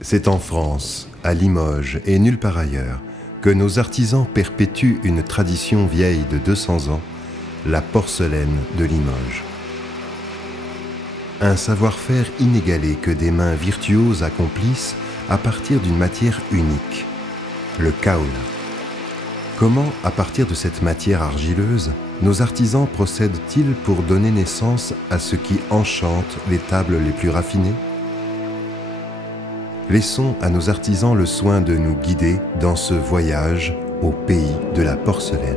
C'est en France, à Limoges et nulle part ailleurs, que nos artisans perpétuent une tradition vieille de 200 ans, la porcelaine de Limoges. Un savoir-faire inégalé que des mains virtuoses accomplissent à partir d'une matière unique, le kaolin. Comment, à partir de cette matière argileuse, nos artisans procèdent-ils pour donner naissance à ce qui enchante les tables les plus raffinées? Laissons à nos artisans le soin de nous guider dans ce voyage au pays de la porcelaine.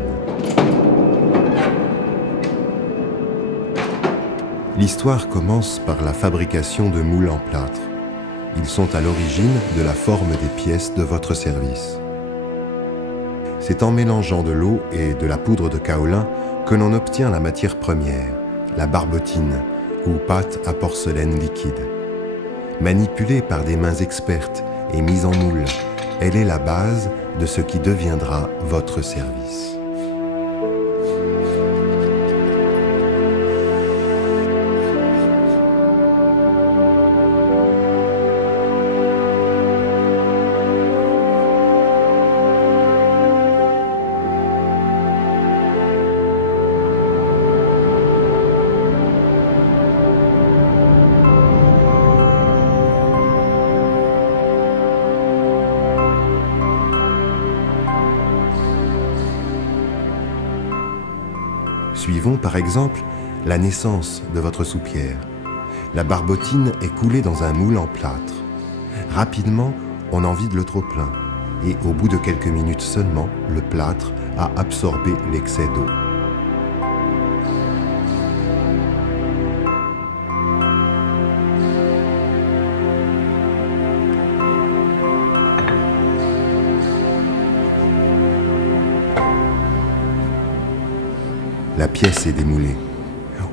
L'histoire commence par la fabrication de moules en plâtre. Ils sont à l'origine de la forme des pièces de votre service. C'est en mélangeant de l'eau et de la poudre de kaolin que l'on obtient la matière première, la barbotine, ou pâte à porcelaine liquide. Manipulée par des mains expertes et mise en moule, elle est la base de ce qui deviendra votre service. Suivons par exemple la naissance de votre soupière. La barbotine est coulée dans un moule en plâtre. Rapidement, on en vide le trop-plein et au bout de quelques minutes seulement, le plâtre a absorbé l'excès d'eau. La pièce est démoulée.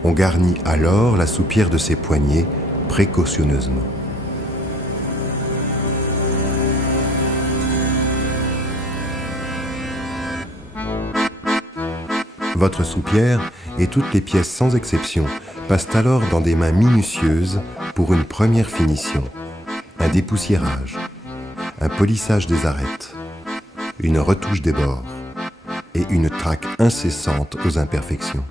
On garnit alors la soupière de ses poignets précautionneusement. Votre soupière et toutes les pièces sans exception passent alors dans des mains minutieuses pour une première finition, un dépoussiérage, un polissage des arêtes, une retouche des bords et une traque incessante aux imperfections.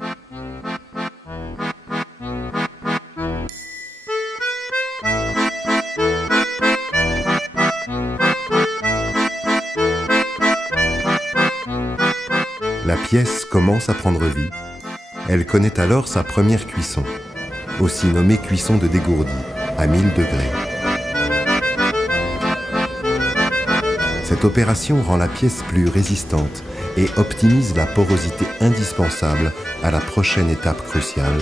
La pièce commence à prendre vie. Elle connaît alors sa première cuisson, aussi nommée cuisson de dégourdi, à 1000 degrés. Cette opération rend la pièce plus résistante et optimise la porosité indispensable à la prochaine étape cruciale,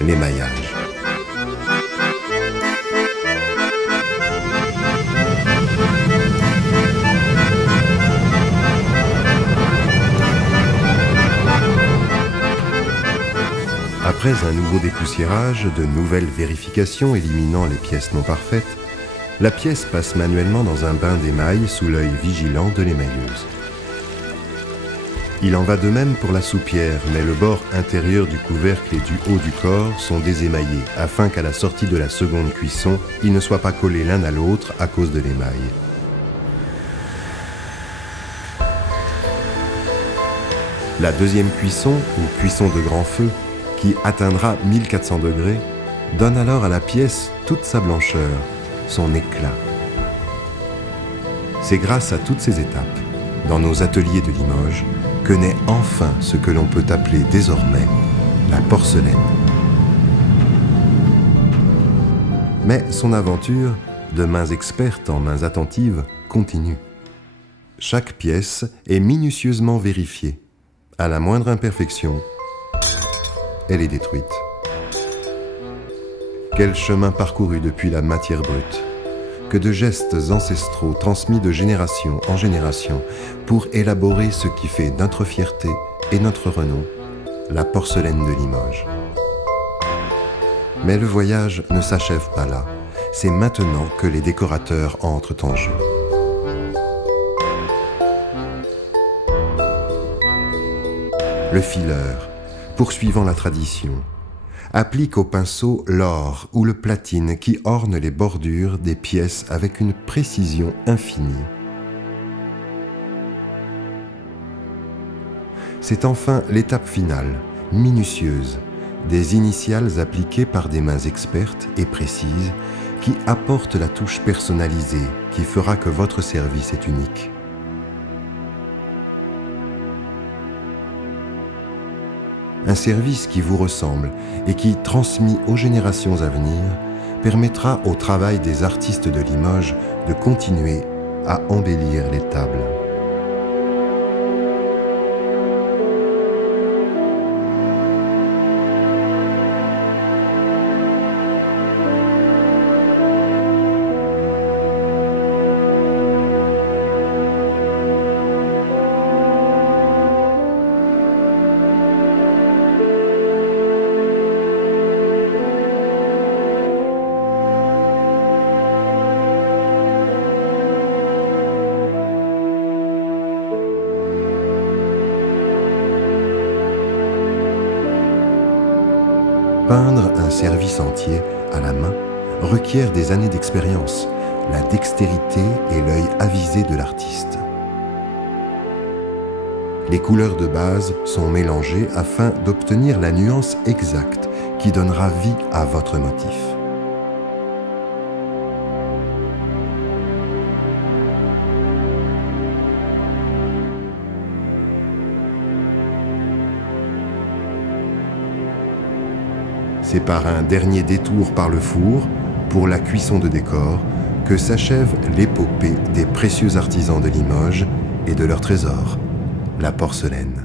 l'émaillage. Après un nouveau dépoussiérage, de nouvelles vérifications éliminant les pièces non parfaites, la pièce passe manuellement dans un bain d'émail sous l'œil vigilant de l'émailleuse. Il en va de même pour la soupière, mais le bord intérieur du couvercle et du haut du corps sont désémaillés, afin qu'à la sortie de la seconde cuisson, ils ne soient pas collés l'un à l'autre à cause de l'émail. La deuxième cuisson, ou cuisson de grand feu, qui atteindra 1400 degrés, donne alors à la pièce toute sa blancheur, son éclat. C'est grâce à toutes ces étapes, dans nos ateliers de Limoges, que naît enfin ce que l'on peut appeler désormais la porcelaine. Mais son aventure, de mains expertes en mains attentives, continue. Chaque pièce est minutieusement vérifiée. À la moindre imperfection, elle est détruite. Quel chemin parcouru depuis la matière brute! Que de gestes ancestraux transmis de génération en génération pour élaborer ce qui fait notre fierté et notre renom, la porcelaine de Limoges. Mais le voyage ne s'achève pas là. C'est maintenant que les décorateurs entrent en jeu. Le fileur, poursuivant la tradition, Applique au pinceau l'or ou le platine qui orne les bordures des pièces avec une précision infinie. C'est enfin l'étape finale, minutieuse, des initiales appliquées par des mains expertes et précises qui apportent la touche personnalisée qui fera que votre service est unique. Un service qui vous ressemble et qui, transmis aux générations à venir, permettra au travail des artistes de Limoges de continuer à embellir les tables. Peindre un service entier à la main requiert des années d'expérience, la dextérité et l'œil avisé de l'artiste. Les couleurs de base sont mélangées afin d'obtenir la nuance exacte qui donnera vie à votre motif. C'est par un dernier détour par le four, pour la cuisson de décor, que s'achève l'épopée des précieux artisans de Limoges et de leur trésor, la porcelaine.